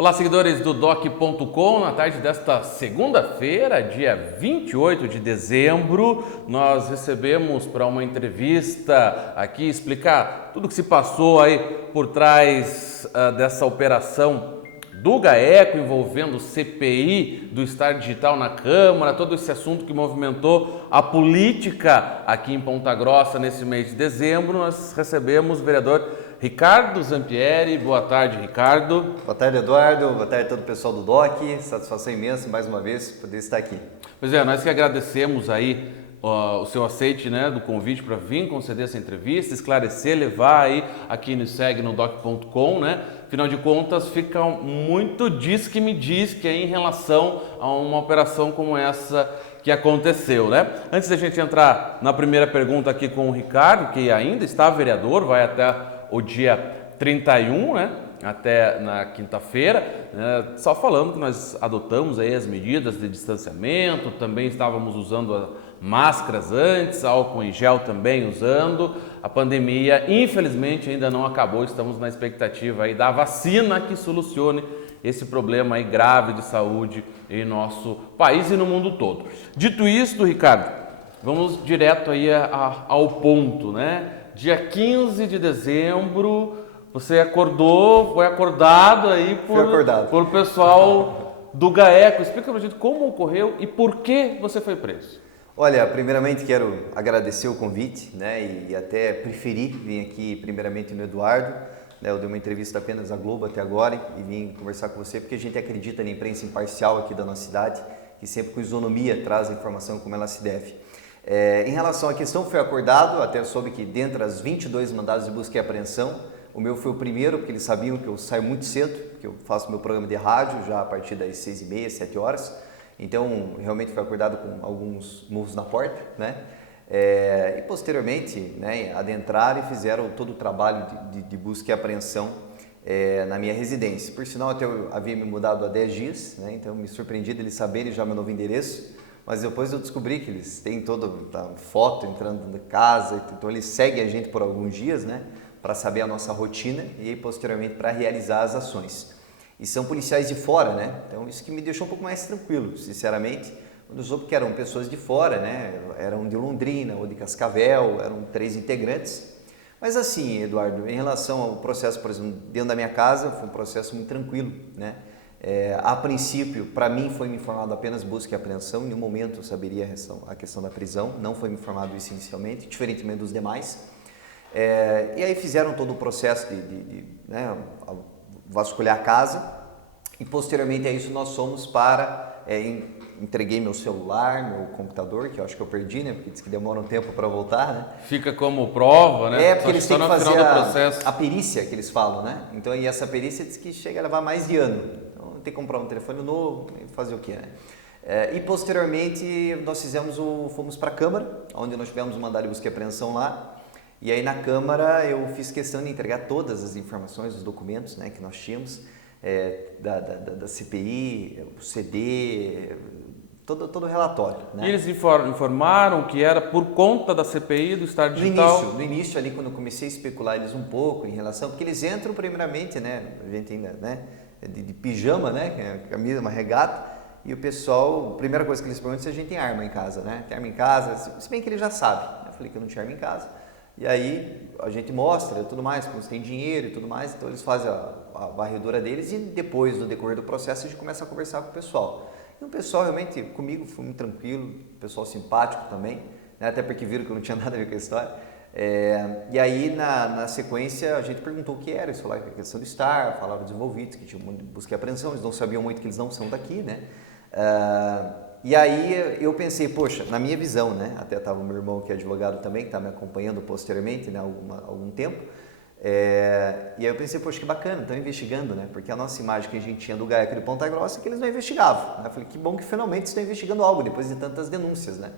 Olá, seguidores do doc.com. Na tarde desta segunda-feira, dia 28 de dezembro, nós recebemos para uma entrevista aqui explicar tudo o que se passou aí por trás dessa operação do GAECO envolvendo CPI do Estado Digital na Câmara, todo esse assunto que movimentou a política aqui em Ponta Grossa nesse mês de dezembro. Nós recebemos o vereador Ricardo Zampieri. Boa tarde, Ricardo. Boa tarde, Eduardo. Boa tarde a todo o pessoal do DOC. Satisfação imensa, mais uma vez, poder estar aqui. Pois é, nós que agradecemos aí o seu aceite, né, do convite para vir conceder essa entrevista, esclarecer, levar aí a quem nos segue no doc.com, né? Afinal de contas, fica muito diz que me diz que é em relação a uma operação como essa que aconteceu, né? Antes da gente entrar na primeira pergunta aqui com o Ricardo, que ainda está vereador, vai até o dia 31, né? Até na quinta-feira, né? Só falando que nós adotamos aí as medidas de distanciamento, também estávamos usando máscaras antes, álcool em gel também usando. A pandemia, infelizmente, ainda não acabou, estamos na expectativa aí da vacina que solucione esse problema aí grave de saúde em nosso país e no mundo todo. Dito isto, Ricardo, vamos direto aí ao ponto, né? Dia 15 de dezembro, você foi acordado aí por pessoal do GAECO. Explica pra gente como ocorreu e por que você foi preso. Olha, primeiramente quero agradecer o convite, né, e até preferi vir aqui primeiramente no Eduardo, né, eu dei uma entrevista apenas à Globo até agora e vim conversar com você porque a gente acredita na imprensa imparcial aqui da nossa cidade, que sempre com isonomia traz a informação como ela se deve. Em relação à questão, foi acordado, até soube que dentre das 22 mandados de busca e apreensão, o meu foi o primeiro, porque eles sabiam que eu saio muito cedo, porque eu faço meu programa de rádio já a partir das 6h30, 7 horas. Então, realmente foi acordado com alguns murros na porta, né? E posteriormente, né, adentraram e fizeram todo o trabalho de busca e apreensão na minha residência. Por sinal, até eu havia me mudado há 10 dias, né? Então me surpreendi deles saberem já meu novo endereço, mas depois eu descobri que eles têm toda foto entrando na casa, então eles seguem a gente por alguns dias, né, para saber a nossa rotina e aí, posteriormente para realizar as ações. E são policiais de fora, né? Então isso que me deixou um pouco mais tranquilo, sinceramente. Quando soube que eram pessoas de fora, né? Eram de Londrina ou de Cascavel, eram 3 integrantes. Mas assim, Eduardo, em relação ao processo, por exemplo, dentro da minha casa, foi um processo muito tranquilo, né? A princípio, para mim, foi me informado apenas busca e apreensão. Em nenhum momento eu saberia a questão da prisão. Não foi me informado isso inicialmente, diferentemente dos demais. E aí fizeram todo o processo né, vasculhar a casa e posteriormente a isso nós fomos para, entreguei meu celular, meu computador, que eu acho que eu perdi, né, porque diz que demora um tempo para voltar, né. Fica como prova, né? Porque eles têm que fazer a perícia que eles falam, né, então e essa perícia diz que chega a levar mais de ano, então tem que comprar um telefone novo, fazer o quê, né. E posteriormente nós fomos para a Câmara, onde nós tivemos um mandado de busca e apreensão lá. E aí na Câmara eu fiz questão de entregar todas as informações, os documentos, né, que nós tínhamos, da CPI, o CD, todo o relatório. Né? E eles informaram que era por conta da CPI do Estado Digital? No início ali, quando eu comecei a especular eles um pouco em relação, porque eles entram primeiramente, né, a gente ainda, né, de pijama, né, camisa, uma regata, e o pessoal, a primeira coisa que eles perguntam é se a gente tem arma em casa, né, tem arma em casa, se bem que eles já sabem, eu falei que eu não tinha arma em casa. E aí a gente mostra tudo mais, como tem dinheiro e tudo mais, então eles fazem a varredura deles e depois, no decorrer do processo, a gente começa a conversar com o pessoal. E o pessoal realmente, comigo, foi muito tranquilo, pessoal simpático também, né? Até porque viram que eu não tinha nada a ver com a história. E aí, na sequência, a gente perguntou o que era, eles falaram que a questão do estar, falaram dos envolvidos, que tinha busca e apreensão, eles não sabiam muito que eles não são daqui, né? E aí eu pensei, poxa, na minha visão, né? Até estava o meu irmão que é advogado também, que está me acompanhando posteriormente, né? Algum tempo. E aí eu pensei, poxa, que bacana, estão investigando, né? Porque a nossa imagem que a gente tinha do GAECO de Ponta Grossa é que eles não investigavam. Né? Eu falei, que bom que finalmente estão investigando algo, depois de tantas denúncias, né?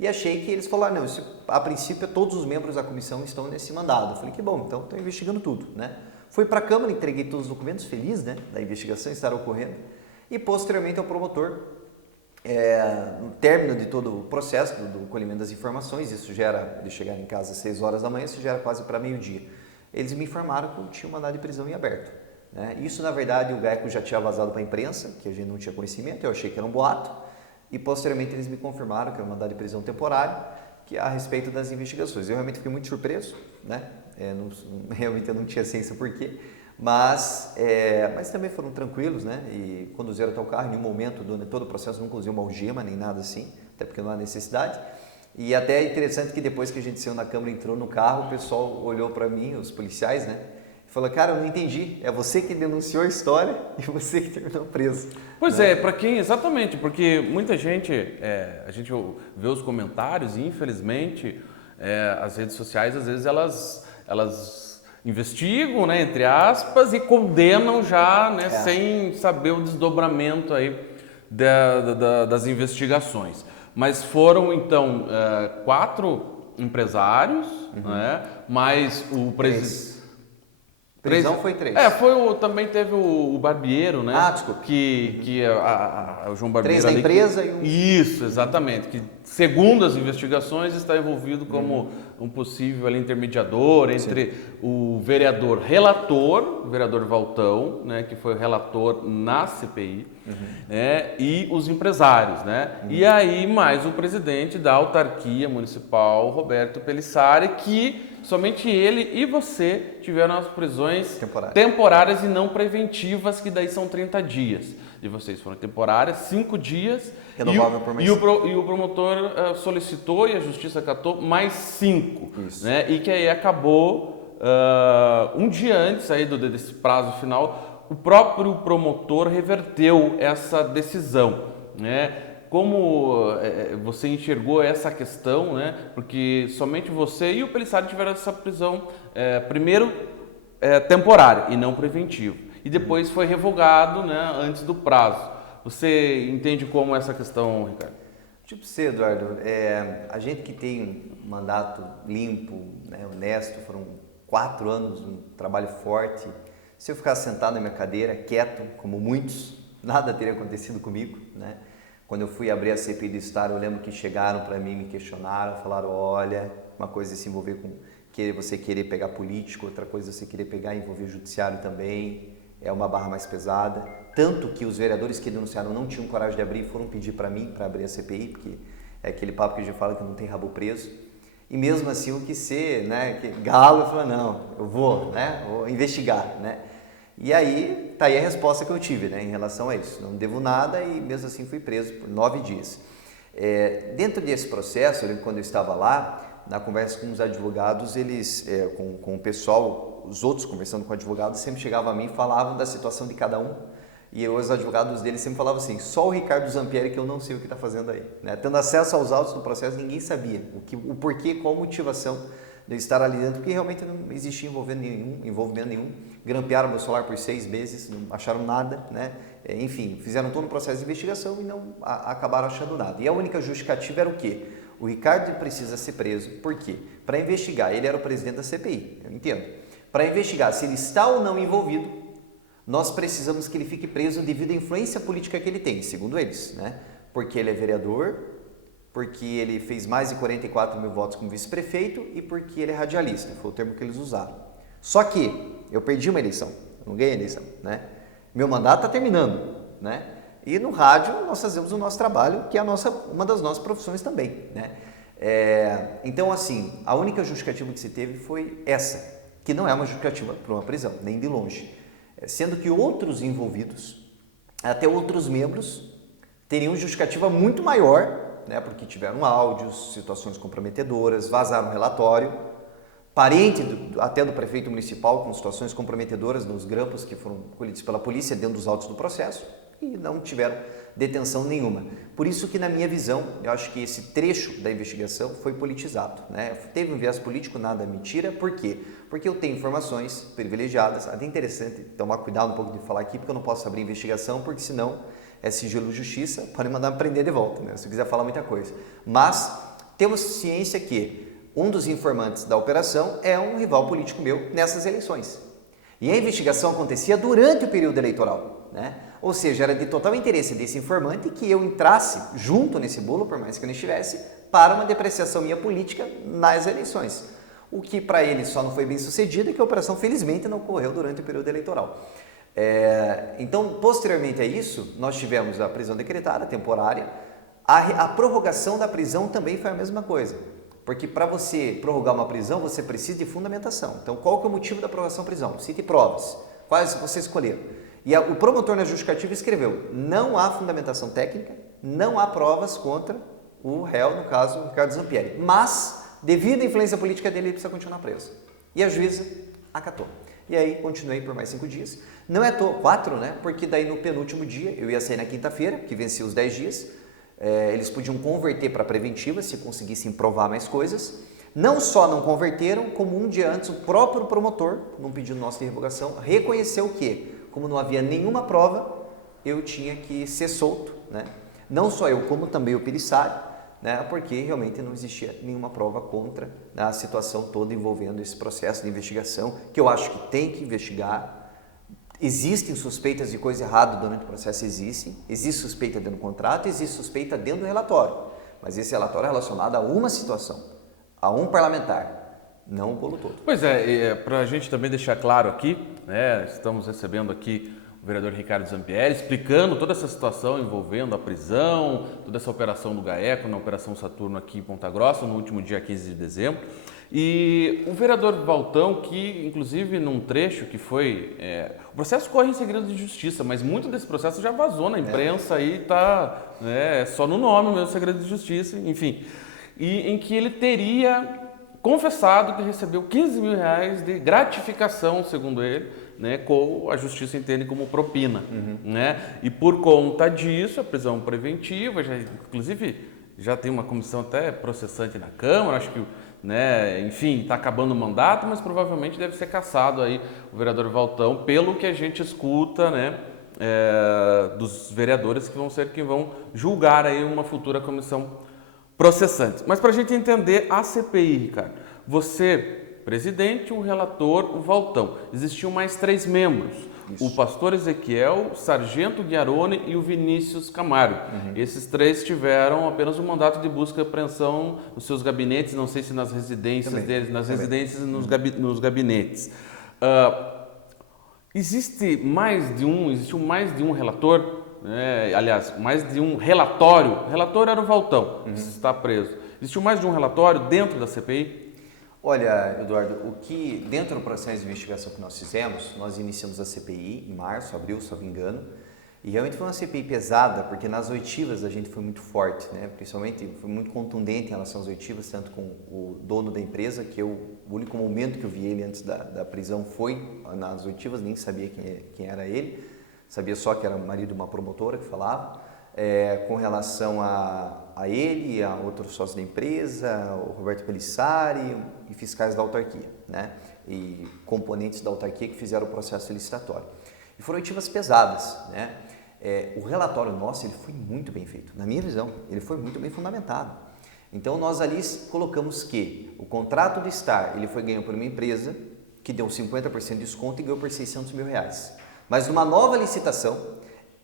E achei que eles falaram, não, a princípio todos os membros da comissão estão nesse mandado. Eu falei, que bom, então estão investigando tudo, né? Fui para a Câmara, entreguei todos os documentos, feliz, né? Da investigação estar ocorrendo. E posteriormente ao promotor, no término de todo o processo do colhimento das informações, isso já era de chegar em casa às 6 horas da manhã, isso já era quase para meio-dia. Eles me informaram que eu tinha um mandado de prisão em aberto. né? Isso, na verdade, o GAECO já tinha vazado para a imprensa, que a gente não tinha conhecimento, eu achei que era um boato, e posteriormente eles me confirmaram que era um mandado de prisão temporário, que é a respeito das investigações. Eu realmente fiquei muito surpreso, né? Realmente eu não tinha ciência por quê, mas também foram tranquilos, né? E conduziram até o carro, em nenhum momento, durante todo o processo, não conduziu uma algema nem nada assim, até porque não há necessidade. E até é interessante que depois que a gente saiu na Câmara e entrou no carro, o pessoal olhou para mim, os policiais, né? E falou, cara, eu não entendi, é você que denunciou a história e você que terminou preso. Pois né? para quem, exatamente, porque muita gente, a gente vê os comentários e infelizmente as redes sociais, às vezes, elas investigam, né, entre aspas, e condenam já, né, sem saber o desdobramento aí das investigações. Mas foram, então, 4 empresários, né, mais o presidente... Prisão foi 3. Também teve o Barbeiro, né? Ah, desculpa. O João Barbeiro 3 da ali, empresa e um... Isso, exatamente. Que, segundo as investigações, está envolvido como um possível ali, intermediador entre o vereador relator, o vereador Valtão, né? Que foi o relator na CPI, né? E os empresários, né? E aí, mais o presidente da autarquia municipal, Roberto Pelissari, que... Somente ele e você tiveram as prisões temporárias e não preventivas, que daí são 30 dias. De vocês foram temporárias, 5 dias. Renovável por mês. E o promotor solicitou e a justiça acatou mais 5. Né? E que aí acabou um dia antes aí desse prazo final, o próprio promotor reverteu essa decisão, né? Como você enxergou essa questão, né? Porque somente você e o Pelissari tiveram essa prisão, primeiro temporária e não preventiva, e depois foi revogado, né, antes do prazo. Você entende como essa questão, Ricardo? Tipo você, Eduardo, a gente que tem um mandato limpo, né, honesto, foram 4 anos, um trabalho forte. Se eu ficasse sentado na minha cadeira, quieto, como muitos, nada teria acontecido comigo, né? Quando eu fui abrir a CPI do Estado, eu lembro que chegaram para mim, me questionaram, falaram, olha, uma coisa é se envolver com você querer pegar político, outra coisa é você querer pegar e envolver judiciário também, é uma barra mais pesada. Tanto que os vereadores que denunciaram não tinham coragem de abrir e foram pedir para mim para abrir a CPI, porque é aquele papo que a gente fala que não tem rabo preso. E mesmo assim, o que ser, né, galo, eu falei, não, eu vou investigar, né? E aí, tá aí a resposta que eu tive, né, em relação a isso. Não devo nada e mesmo assim fui preso por 9 dias. Dentro desse processo, eu lembro quando eu estava lá, na conversa com os advogados, eles, com o pessoal, os outros conversando com advogados, sempre chegavam a mim e falavam da situação de cada um. E os advogados deles sempre falavam assim, só o Ricardo Zampieri que eu não sei o que está fazendo aí. Né? Tendo acesso aos autos do processo, ninguém sabia o porquê, qual a motivação de eu estar ali dentro, porque realmente não existia envolvimento nenhum. Grampearam meu celular por 6 meses, não acharam nada, né? Enfim, fizeram todo o processo de investigação e não acabaram achando nada. E a única justificativa era o quê? O Ricardo precisa ser preso. Por quê? Para investigar, ele era o presidente da CPI, eu entendo. Para investigar se ele está ou não envolvido, nós precisamos que ele fique preso devido à influência política que ele tem, segundo eles, né? Porque ele é vereador, porque ele fez mais de 44 mil votos como vice-prefeito e porque ele é radialista, foi o termo que eles usaram. Só que eu perdi uma eleição, eu não ganhei a eleição, né? Meu mandato está terminando, né? E no rádio nós fazemos o nosso trabalho, que é uma das nossas profissões também, né? Então, assim, a única justificativa que se teve foi essa, que não é uma justificativa para uma prisão, nem de longe. Sendo que outros envolvidos, até outros membros, teriam justificativa muito maior, né, porque tiveram áudios, situações comprometedoras, vazaram relatório, parente até do prefeito municipal com situações comprometedoras nos grampos que foram colhidos pela polícia dentro dos autos do processo e não tiveram detenção nenhuma. Por isso que, na minha visão, eu acho que esse trecho da investigação foi politizado, né? Teve um viés político, nada mentira. Por quê? Porque eu tenho informações privilegiadas, até interessante tomar cuidado um pouco de falar aqui, porque eu não posso abrir investigação, porque senão é sigilo justiça, podem mandar me prender de volta, né? Se eu quiser falar muita coisa. Mas temos ciência que um dos informantes da operação é um rival político meu nessas eleições. E a investigação acontecia durante o período eleitoral, né? Ou seja, era de total interesse desse informante que eu entrasse junto nesse bolo, por mais que eu não estivesse, para uma depreciação minha política nas eleições. O que para ele só não foi bem sucedido é que a operação felizmente não ocorreu durante o período eleitoral. Então, posteriormente a isso, nós tivemos a prisão decretada, temporária. A prorrogação da prisão também foi a mesma coisa, porque para você prorrogar uma prisão, você precisa de fundamentação. Então, qual que é o motivo da prorrogação da prisão? Cite provas. Quais você escolheu? E o promotor na justificativa escreveu: não há fundamentação técnica, não há provas contra o réu, no caso, Ricardo Zampieri. Mas, devido à influência política dele, ele precisa continuar preso. E a juíza acatou. E aí, continuei por mais 5 dias. Não é 4, né? Porque daí no penúltimo dia, eu ia sair na quinta-feira, que vencia os 10 dias. Eles podiam converter para preventiva se conseguissem provar mais coisas. Não só não converteram, como um dia antes o próprio promotor, num pedido nosso de revogação, reconheceu que, como não havia nenhuma prova, eu tinha que ser solto, né? Não só eu, como também o periçário, né? Porque realmente não existia nenhuma prova contra a situação toda envolvendo esse processo de investigação, que eu acho que tem que investigar. Existem suspeitas de coisa errada durante o processo, existe suspeita dentro do contrato, existe suspeita dentro do relatório, mas esse relatório é relacionado a uma situação, a um parlamentar, não o bolo todo. Pois para a gente também deixar claro aqui, né, estamos recebendo aqui o vereador Ricardo Zampieri explicando toda essa situação envolvendo a prisão, toda essa operação do GAECO, na Operação Saturno aqui em Ponta Grossa, no último dia 15 de dezembro. E o vereador Valtão, que inclusive num trecho que foi... o processo corre em segredo de justiça, mas muito desse processo já vazou na imprensa aí, tá só no nome mesmo, segredo de justiça, enfim. E em que ele teria confessado que recebeu 15 mil reais de gratificação, segundo ele, né, com a justiça entende como propina. Né? E por conta disso, a prisão preventiva, inclusive já tem uma comissão até processante na Câmara, acho que, né, enfim, está acabando o mandato, mas provavelmente deve ser cassado aí o vereador Valtão, pelo que a gente escuta, né, dos vereadores que vão julgar aí uma futura comissão processante. Mas para a gente entender a CPI, Ricardo, você, presidente, o relator, o Valtão, existiam mais 3 membros. Isso. O pastor Ezequiel, o sargento Guiarone e o Vinícius Camargo. Esses 3 tiveram apenas um mandato de busca e apreensão nos seus gabinetes, não sei se nas residências deles, nas residências e nos gabinetes. Existiu mais de um relator, aliás, mais de um relatório. O relator era o Valtão, que está preso. Existiu mais de um relatório dentro da CPI? Olha, Eduardo, dentro do processo de investigação que nós fizemos, nós iniciamos a CPI em março, abril, se não me engano, e realmente foi uma CPI pesada, porque nas oitivas a gente foi muito forte, né? Principalmente foi muito contundente em relação às oitivas, tanto com o dono da empresa, que o único momento que eu vi ele antes da prisão foi nas oitivas, nem sabia quem era ele, sabia só que era o marido de uma promotora que falava. Com relação a ele, a outros sócios da empresa, o Roberto Pelissari e fiscais da autarquia, né? E componentes da autarquia que fizeram o processo licitatório. E foram oitivas pesadas, né? O relatório nosso ele foi muito bem feito, na minha visão, ele foi muito bem fundamentado. Então nós ali colocamos que o contrato do STAR ele foi ganho por uma empresa que deu 50% de desconto e ganhou por 600 mil reais. Mas numa nova licitação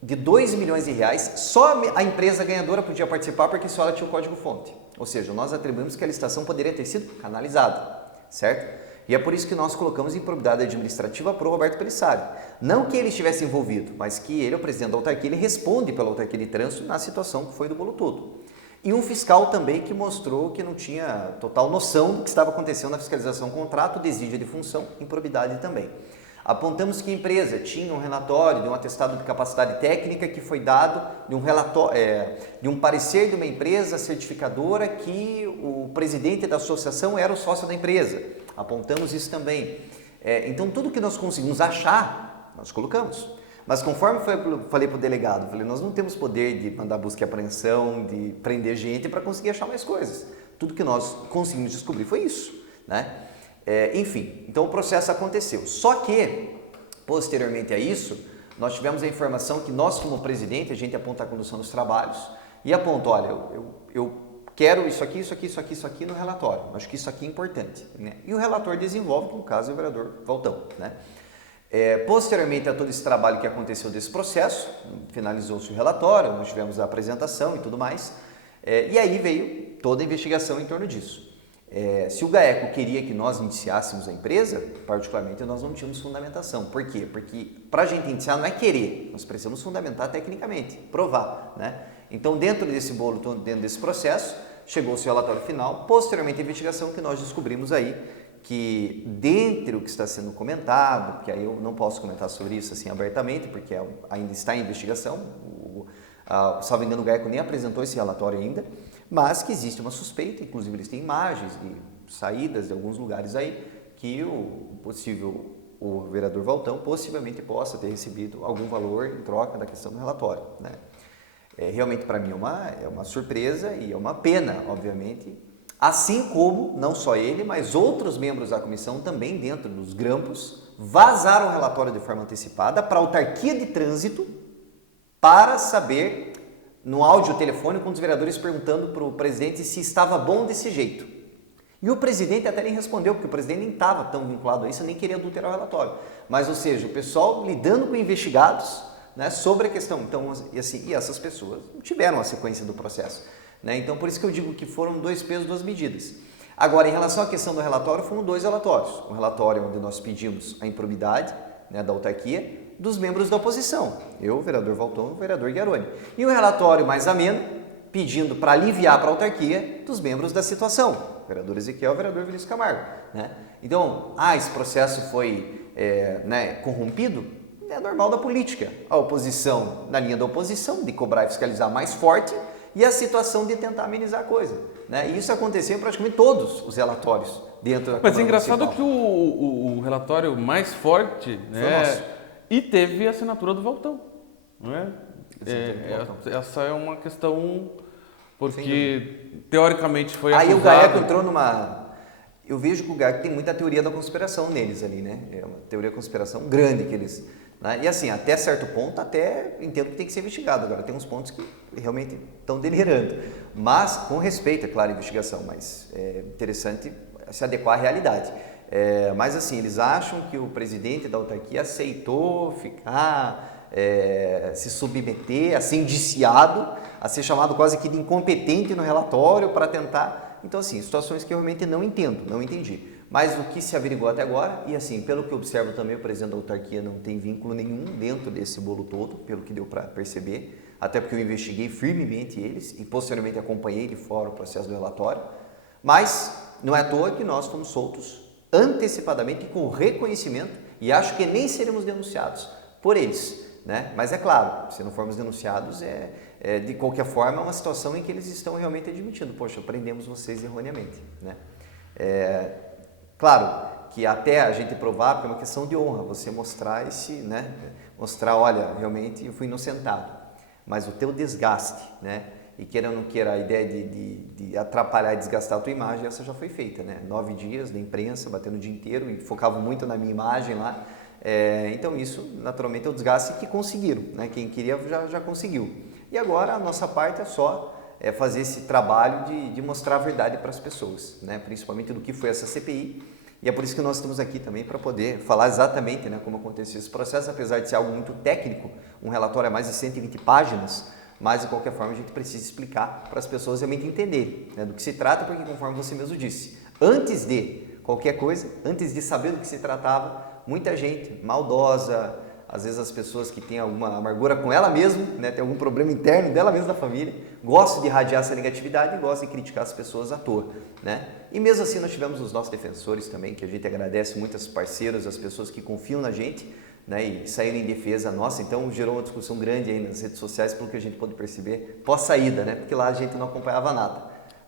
de 2 milhões de reais, só a empresa ganhadora podia participar porque só ela tinha o código-fonte. Ou seja, nós atribuímos que a licitação poderia ter sido canalizada, certo? E é por isso que nós colocamos improbidade administrativa para o Roberto Pelissari. Não que ele estivesse envolvido, mas que ele é o presidente da autarquia, ele responde pela autarquia de trânsito na situação que foi do bolo todo. E um fiscal também que mostrou que não tinha total noção do que estava acontecendo na fiscalização do contrato, desídia de função, improbidade também. Apontamos que a empresa tinha um relatório de um atestado de capacidade técnica que foi dado de um parecer de uma empresa certificadora que o presidente da associação era o sócio da empresa. Apontamos isso também. Então, tudo que nós conseguimos achar, nós colocamos. Mas conforme falei para o delegado, nós não temos poder de mandar busca e apreensão, de prender gente para conseguir achar mais coisas. Tudo que nós conseguimos descobrir foi isso, né? Enfim, então o processo aconteceu. Só que, posteriormente a isso, nós tivemos a informação que nós, como presidente, a gente aponta a condução dos trabalhos e aponta, olha, eu quero isso aqui no relatório. Acho que isso aqui é importante, né? E o relator desenvolve, que no caso é o vereador Valtão, né? Posteriormente a todo esse trabalho que aconteceu desse processo, finalizou-se o relatório, nós tivemos a apresentação e tudo mais, e aí veio toda a investigação em torno disso. Se o GAECO queria que nós iniciássemos a empresa, particularmente nós não tínhamos fundamentação. Por quê? Porque para a gente iniciar não é querer, nós precisamos fundamentar tecnicamente, provar, né? Então, dentro desse bolo, dentro desse processo, chegou-se o relatório final, posteriormente a investigação que nós descobrimos aí, que dentre o que está sendo comentado, porque aí eu não posso comentar sobre isso assim abertamente, porque ainda está em investigação, salvo engano o GAECO nem apresentou esse relatório ainda, mas que existe uma suspeita, inclusive eles têm imagens de saídas de alguns lugares aí, que o vereador Valtão possivelmente possa ter recebido algum valor em troca da questão do relatório, né? Realmente para mim é uma surpresa e é uma pena, obviamente, assim como não só ele, mas outros membros da comissão também dentro dos grampos vazaram o relatório de forma antecipada para a autarquia de trânsito para saber, no áudio telefônico, um dos vereadores perguntando para o presidente se estava bom desse jeito. E o presidente até nem respondeu, porque o presidente nem estava tão vinculado a isso, nem queria adulterar o relatório. Mas, ou seja, o pessoal lidando com investigados, né, sobre a questão. Então, e essas pessoas não tiveram a sequência do processo, né? Então, por isso que eu digo que foram 2 pesos, 2 medidas. Agora, em relação à questão do relatório, foram 2 relatórios. Um relatório onde nós pedimos a improbidade, né, da autarquia dos membros da oposição. Eu, o vereador Valtão e o vereador Guiaroni. E um relatório mais ameno, pedindo para aliviar para a autarquia dos membros da situação. O vereador Ezequiel e o vereador Vinícius Camargo, né? Então, esse processo foi corrompido? É normal da política. A oposição, na linha da oposição, de cobrar e fiscalizar mais forte, e a situação de tentar amenizar a coisa, né? E isso aconteceu em praticamente todos os relatórios dentro da Câmara Mas é engraçado Municipal. que o relatório mais forte, né, e teve a assinatura do Valtão, não é? Essa é uma questão, porque teoricamente foi acusado... Aí o GAECO entrou numa... Eu vejo que o GAECO tem muita teoria da conspiração neles ali, né? É uma teoria da conspiração grande que eles... Né? E assim, até certo ponto, até entendo que tem que ser investigado. Agora, tem uns pontos que realmente estão delirando. Mas, com respeito, é claro, à investigação, mas é interessante se adequar à realidade. Mas assim, eles acham que o presidente da autarquia aceitou ficar, se submeter a ser indiciado, a ser chamado quase que de incompetente no relatório para tentar... Então assim, situações que eu realmente não entendo, não entendi. Mas o que se averiguou até agora, e assim, pelo que eu observo também, o presidente da autarquia não tem vínculo nenhum dentro desse bolo todo, pelo que deu para perceber, até porque eu investiguei firmemente eles e posteriormente acompanhei de fora o processo do relatório, mas não é à toa que nós fomos soltos antecipadamente e com reconhecimento, e acho que nem seremos denunciados por eles, né? Mas é claro, se não formos denunciados, de qualquer forma é uma situação em que eles estão realmente admitindo, poxa, prendemos vocês erroneamente, né? Claro que até a gente provar, porque é uma questão de honra, você mostrar mostrar, olha, realmente eu fui inocentado, mas o teu desgaste, né? E queira ou não queira, a ideia de atrapalhar e desgastar a tua imagem, essa já foi feita, né? 9 dias da imprensa, batendo o dia inteiro e focavam muito na minha imagem lá. Então isso, naturalmente, é o desgaste que conseguiram, né? Quem queria já conseguiu. E agora a nossa parte é só fazer esse trabalho de mostrar a verdade para as pessoas, né? Principalmente do que foi essa CPI. E é por isso que nós estamos aqui também para poder falar exatamente, né, como aconteceu esse processo, apesar de ser algo muito técnico, um relatório a mais de 120 páginas, mas de qualquer forma a gente precisa explicar para as pessoas realmente entenderem, né, do que se trata, porque conforme você mesmo disse, antes de qualquer coisa, antes de saber do que se tratava, muita gente maldosa, às vezes as pessoas que têm alguma amargura com ela mesma, né, tem algum problema interno dela mesma, da família, gostam de irradiar essa negatividade e gostam de criticar as pessoas à toa, né? E mesmo assim nós tivemos os nossos defensores também, que a gente agradece, muitos parceiros, as pessoas que confiam na gente, né, e saíram em defesa nossa, então gerou uma discussão grande aí nas redes sociais, pelo que a gente pôde perceber, pós-saída, né, porque lá a gente não acompanhava nada,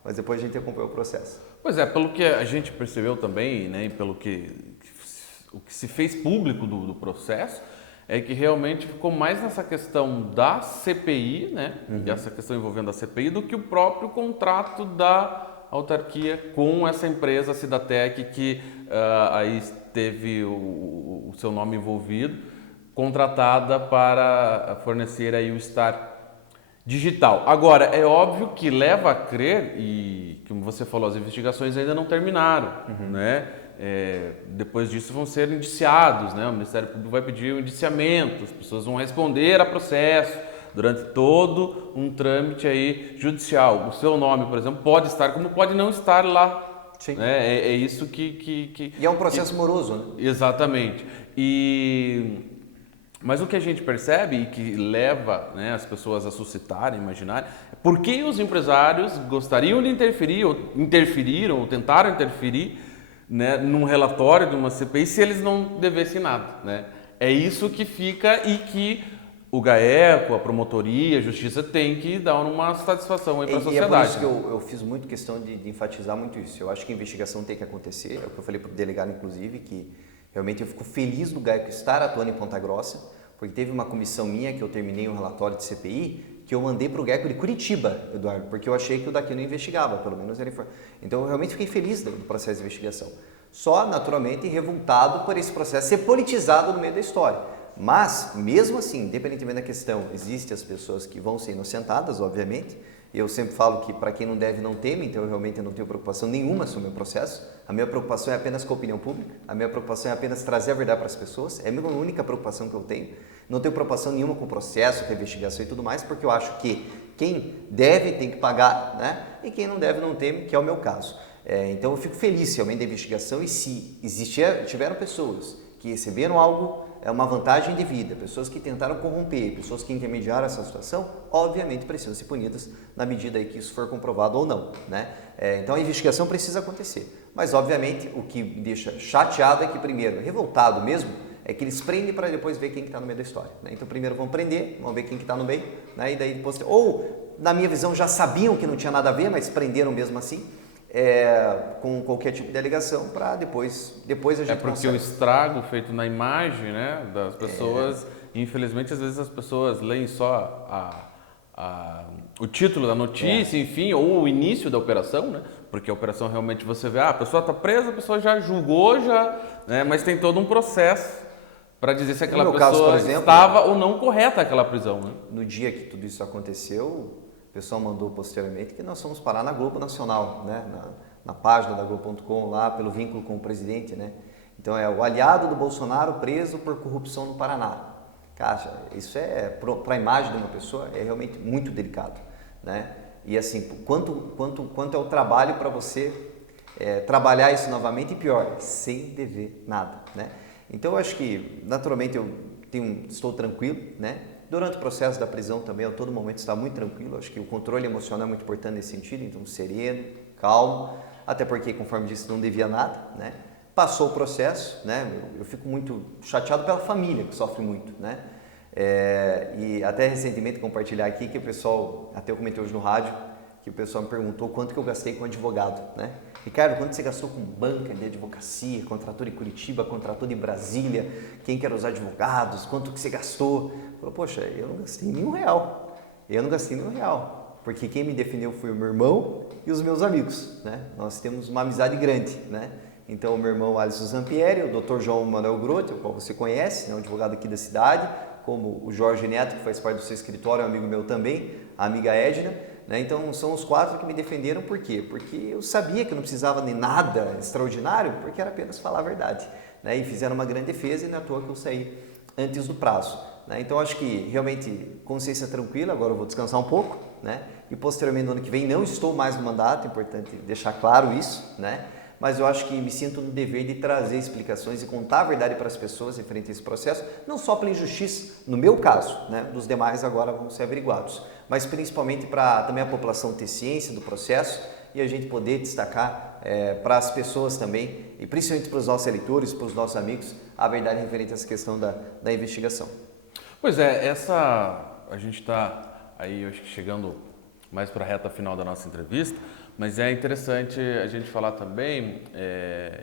mas depois a gente acompanhou o processo. Pois é, pelo que a gente percebeu também, né, e pelo que o que se fez público do processo, é que realmente ficou mais nessa questão da CPI, né, essa questão envolvendo a CPI, do que o próprio contrato da autarquia com essa empresa, a Cidatec, que aí teve o seu nome envolvido, contratada para fornecer aí o Star Digital. Agora, é óbvio que leva a crer, e como você falou, as investigações ainda não terminaram, né? Depois disso vão ser indiciados, né? O Ministério Público vai pedir o indiciamento, as pessoas vão responder a processo durante todo um trâmite aí judicial. O seu nome, por exemplo, pode estar, como pode não estar lá, Sim. Né? É isso E é um processo moroso, né? Exatamente. Mas o que a gente percebe e que leva, né, as pessoas a suscitarem, imaginarem, é por que os empresários gostariam de interferir, ou interferiram, ou tentaram interferir, né, num relatório de uma CPI se eles não devessem nada, né? É isso que fica e que o GAECO, a promotoria, a justiça tem que dar uma satisfação aí para a sociedade. E é por isso que eu fiz muito questão de enfatizar muito isso. Eu acho que a investigação tem que acontecer, é o que eu falei para o delegado, inclusive, que realmente eu fico feliz do GAECO estar atuando em Ponta Grossa, porque teve uma comissão minha que eu terminei um relatório de CPI que eu mandei para o GAECO de Curitiba, Eduardo, porque eu achei que o daqui não investigava, pelo menos era informado. Então eu realmente fiquei feliz do processo de investigação. Só, naturalmente, revoltado por esse processo ser politizado no meio da história. Mas, mesmo assim, independentemente da questão, existem as pessoas que vão ser inocentadas, obviamente. Eu sempre falo que para quem não deve não teme, então eu realmente não tenho preocupação nenhuma sobre o meu processo. A minha preocupação é apenas com a opinião pública, a minha preocupação é apenas trazer a verdade para as pessoas, é a minha única preocupação que eu tenho. Não tenho preocupação nenhuma com o processo, com a investigação e tudo mais, porque eu acho que quem deve tem que pagar, né? E quem não deve não teme, que é o meu caso. Então eu fico feliz realmente da investigação e se tiveram pessoas que receberam algo, uma vantagem devida, pessoas que tentaram corromper, pessoas que intermediaram essa situação, obviamente precisam ser punidas na medida aí que isso for comprovado ou não, né? Então a investigação precisa acontecer, mas obviamente o que me deixa chateado é que primeiro, revoltado mesmo, é que eles prendem para depois ver quem está no meio da história, né? Então primeiro vão prender, vão ver quem está no meio, né? E daí depois, ou na minha visão já sabiam que não tinha nada a ver, mas prenderam mesmo assim, com qualquer tipo de alegação para depois a gente porque consegue. o estrago feito na imagem, né, das pessoas, infelizmente às vezes as pessoas leem só o título da notícia, enfim, ou o início da operação, né? Porque a operação realmente você vê, a pessoa está presa, a pessoa já julgou, né? Mas tem todo um processo para dizer se aquela pessoa caso, por exemplo, estava ou não correta aquela prisão, né? No dia que tudo isso aconteceu, o pessoal mandou posteriormente que nós fomos parar na Globo Nacional, né? Na página da Globo.com, lá pelo vínculo com o presidente, né? Então é o aliado do Bolsonaro preso por corrupção no Paraná. Cara, isso para a imagem de uma pessoa é realmente muito delicado, né? E assim, quanto é o trabalho para você trabalhar isso novamente e pior, sem dever nada, né? Então eu acho que naturalmente estou tranquilo, né? Durante o processo da prisão também, a todo momento está muito tranquilo. Acho que o controle emocional é muito importante nesse sentido, então sereno, calmo, até porque, conforme disse, não devia nada, né? Passou o processo, né? Eu fico muito chateado pela família, que sofre muito, né? E até recentemente compartilhar aqui que o pessoal, até eu comentei hoje no rádio, que o pessoal me perguntou quanto que eu gastei com advogado, né? Ricardo, quanto você gastou com banca de advocacia, contratou em Curitiba, contratou em Brasília, quem que eram os advogados, quanto que você gastou? Falou, poxa, eu não gastei nenhum real, porque quem me defendeu foi o meu irmão e os meus amigos, né? Nós temos uma amizade grande, né? Então, o meu irmão Alisson Zampieri, o Dr. João Manuel Grotti, o qual você conhece, né? Um advogado aqui da cidade, como o Jorge Neto, que faz parte do seu escritório, é um amigo meu também, a amiga Edna, né? Então, são os 4 que me defenderam, por quê? Porque eu sabia que eu não precisava de nada extraordinário, porque era apenas falar a verdade, né? E fizeram uma grande defesa e não é à toa que eu saí antes do prazo, né? Então, acho que realmente consciência tranquila, agora eu vou descansar um pouco, né? E posteriormente, no ano que vem, não estou mais no mandato, é importante deixar claro isso, né? Mas eu acho que me sinto no dever de trazer explicações e contar a verdade para as pessoas referente a esse processo, não só pela injustiça, no meu caso, né? Dos demais agora vão ser averiguados, mas principalmente para também a população ter ciência do processo e a gente poder destacar para as pessoas também, e principalmente para os nossos eleitores, para os nossos amigos, a verdade referente a essa questão da investigação. Pois a gente está aí, eu acho que chegando mais para a reta final da nossa entrevista, mas é interessante a gente falar também,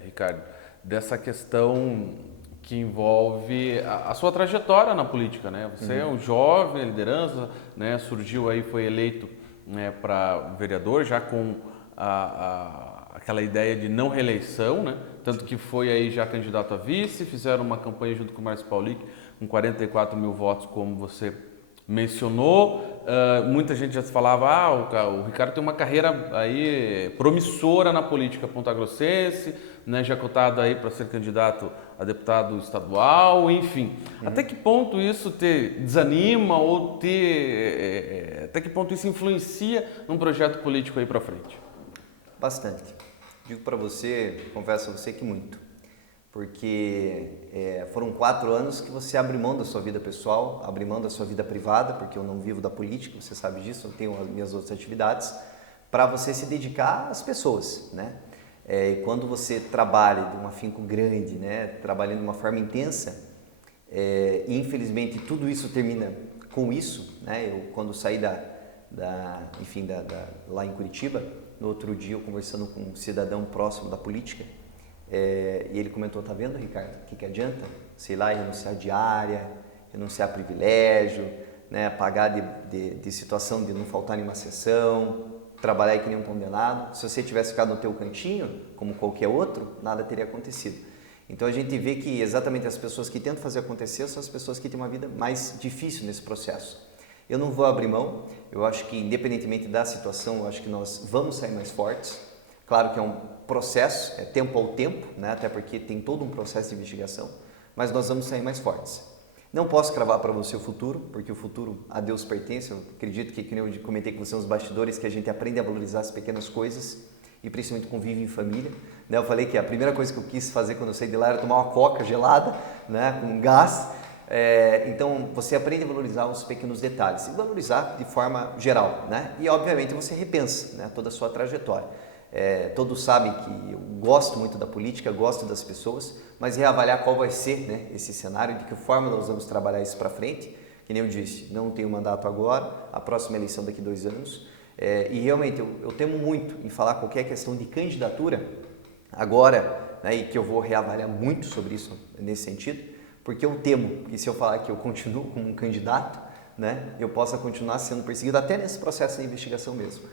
Ricardo, dessa questão que envolve a sua trajetória na política, né? Você é um jovem, liderança, né? Surgiu aí, foi eleito, né, para vereador, já com aquela ideia de não reeleição, né? Tanto que foi aí já candidato a vice, fizeram uma campanha junto com o Márcio Paulic, com 44 mil votos, como você mencionou. Muita gente já falava, o Ricardo tem uma carreira aí promissora na política pontagrossense, né, já cotado aí para ser candidato a deputado estadual, enfim. Até que ponto isso te desanima ou até que ponto isso influencia num projeto político aí para frente? Bastante. Digo para você, confesso a você que muito, porque foram 4 anos que você abre mão da sua vida pessoal, abre mão da sua vida privada, porque eu não vivo da política, você sabe disso, eu tenho as minhas outras atividades, para você se dedicar às pessoas, né? E quando você trabalha de um afinco grande, né, trabalhando de uma forma intensa, e infelizmente tudo isso termina com isso, né? Eu quando saí lá em Curitiba, no outro dia eu conversando com um cidadão próximo da política, e ele comentou, tá vendo, Ricardo, o que adianta? Sei lá, renunciar diária, renunciar a privilégio, né, pagar de situação de não faltar em uma sessão, trabalhar que nem um condenado. Se você tivesse ficado no teu cantinho, como qualquer outro, nada teria acontecido. Então a gente vê que exatamente as pessoas que tentam fazer acontecer são as pessoas que têm uma vida mais difícil nesse processo. Eu não vou abrir mão, eu acho que independentemente da situação, eu acho que nós vamos sair mais fortes. Claro que é um processo, é tempo ao tempo, né? Até porque tem todo um processo de investigação, mas nós vamos sair mais fortes. Não posso cravar para você o futuro, porque o futuro a Deus pertence. Eu acredito que nem eu comentei com você nos bastidores, que a gente aprende a valorizar as pequenas coisas e principalmente convive em família. Né? Eu falei que a primeira coisa que eu quis fazer quando eu saí de lá era tomar uma coca gelada, né? Com gás. Então você aprende a valorizar os pequenos detalhes e valorizar de forma geral, né? E obviamente você repensa, né, toda a sua trajetória. Todos sabem que eu gosto muito da política, gosto das pessoas, mas reavaliar qual vai ser, né, esse cenário, de que forma nós vamos trabalhar isso para frente. Que nem eu disse, não tenho mandato agora, a próxima eleição daqui 2 anos, e realmente eu temo muito em falar qualquer questão de candidatura agora, né, e que eu vou reavaliar muito sobre isso nesse sentido, porque eu temo que se eu falar que eu continuo como um candidato, né, eu possa continuar sendo perseguido até nesse processo de investigação mesmo.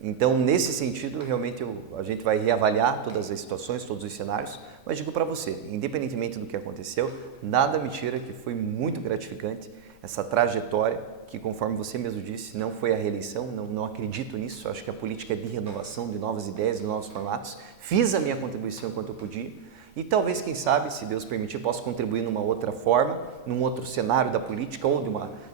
Então, nesse sentido, realmente a gente vai reavaliar todas as situações, todos os cenários, mas digo para você, independentemente do que aconteceu, nada me tira que foi muito gratificante essa trajetória que, conforme você mesmo disse, não foi a reeleição, não acredito nisso, acho que a política é de renovação, de novas ideias, de novos formatos, fiz a minha contribuição enquanto eu podia e talvez, quem sabe, se Deus permitir, possa contribuir numa outra forma, num outro cenário da política ou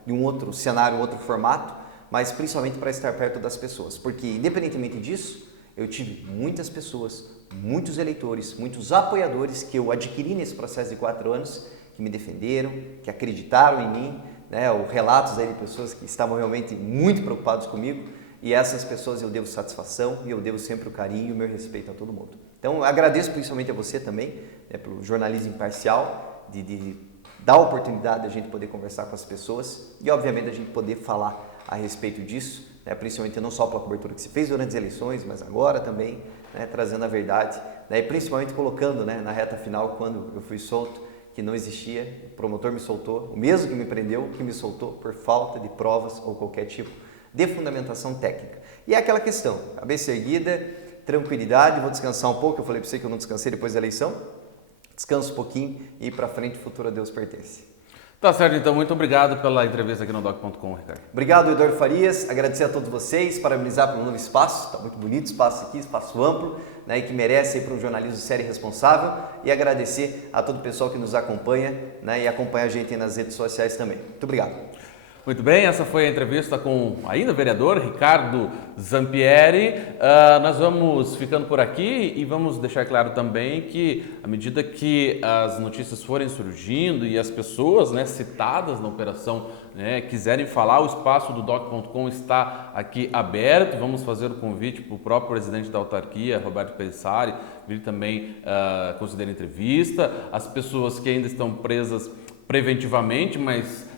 de um outro cenário, um outro formato, mas principalmente para estar perto das pessoas, porque independentemente disso, eu tive muitas pessoas, muitos eleitores, muitos apoiadores que eu adquiri nesse processo de 4 anos, que me defenderam, que acreditaram em mim, né, relatos aí de pessoas que estavam realmente muito preocupados comigo, e essas pessoas eu devo satisfação e eu devo sempre o carinho e o meu respeito a todo mundo. Então, agradeço principalmente a você também, né, pelo jornalismo imparcial, de dar a oportunidade de a gente poder conversar com as pessoas e, obviamente, a gente poder falar a respeito disso, né, principalmente não só pela cobertura que se fez durante as eleições, mas agora também, né, trazendo a verdade, né, e principalmente colocando, né, na reta final, quando eu fui solto, que não existia, o promotor me soltou, o mesmo que me prendeu, que me soltou por falta de provas ou qualquer tipo de fundamentação técnica. E é aquela questão, cabeça erguida, tranquilidade, vou descansar um pouco, eu falei para você que eu não descansei depois da eleição, descanso um pouquinho e ir para frente, o futuro a Deus pertence. Tá certo, então, muito obrigado pela entrevista aqui no Doc.com, Ricardo. Obrigado, Eduardo Farias, agradecer a todos vocês, parabenizar pelo novo espaço, está muito bonito o espaço aqui, espaço amplo, né, e que merece ir para um jornalismo sério e responsável, e agradecer a todo o pessoal que nos acompanha, né, e acompanha a gente aí nas redes sociais também. Muito obrigado. Muito bem, essa foi a entrevista com ainda o vereador Ricardo Zampieri. Nós vamos ficando por aqui e vamos deixar claro também que, à medida que as notícias forem surgindo e as pessoas, né, citadas na operação, né, quiserem falar, o espaço do Doc.com está aqui aberto. Vamos fazer o convite para o próprio presidente da autarquia, Roberto Pelissari, vir também conceder entrevista. As pessoas que ainda estão presas preventivamente, mas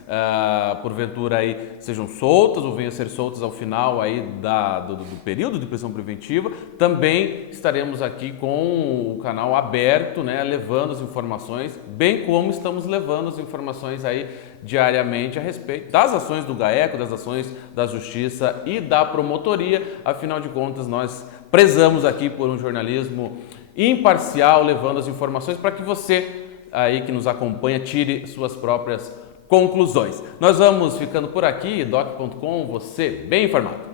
porventura aí sejam soltas ou venham a ser soltas ao final aí do período de prisão preventiva, também estaremos aqui com o canal aberto, né, levando as informações, bem como estamos levando as informações aí diariamente a respeito das ações do GAECO, das ações da Justiça e da Promotoria. Afinal de contas, nós prezamos aqui por um jornalismo imparcial, levando as informações para que você aí que nos acompanha tire suas próprias conclusões. Nós vamos ficando por aqui, doc.com, você bem informado.